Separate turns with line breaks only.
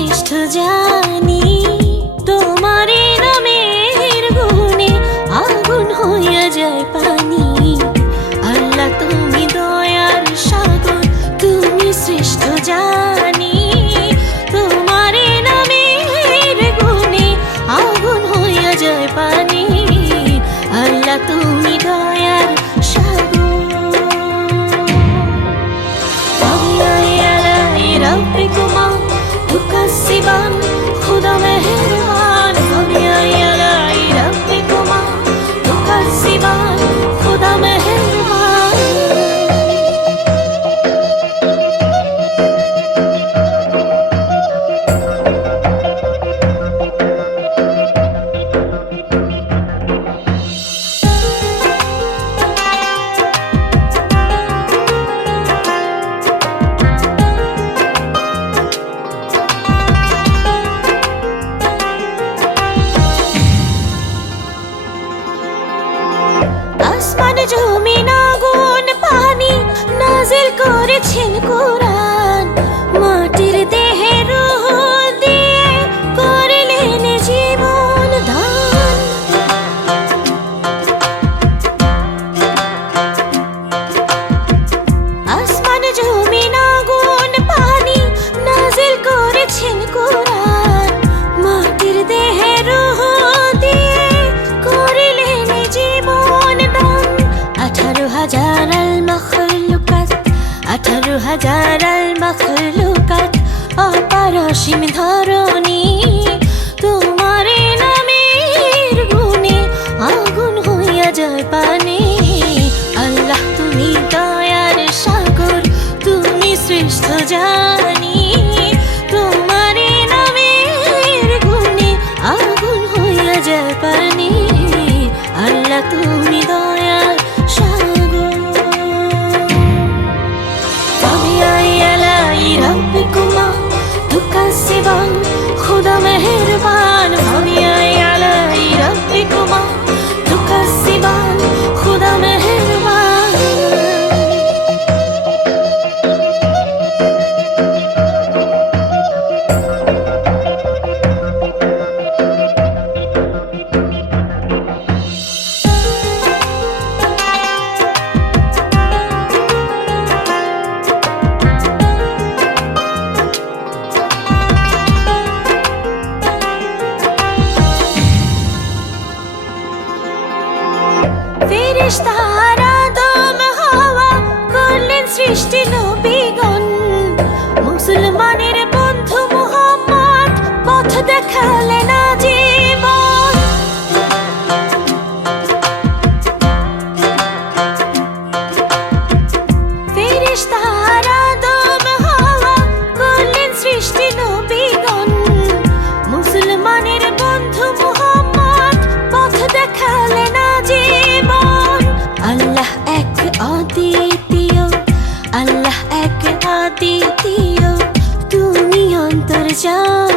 শ্রেষ্ঠ জানি, তোমারে নামের গুণে আগুন হইয়া যায় পানি। আল্লাহ, তুমি দয়ার সাগর, তুমি শ্রেষ্ঠ জানি, তোমারে নামের গুণে আগুন হইয়া যায় পানি। আল্লাহ, তুমি দয়ার সাগর। ربك হাজার আল মখলুকাত অপারসীম ধরণী Лишь じ。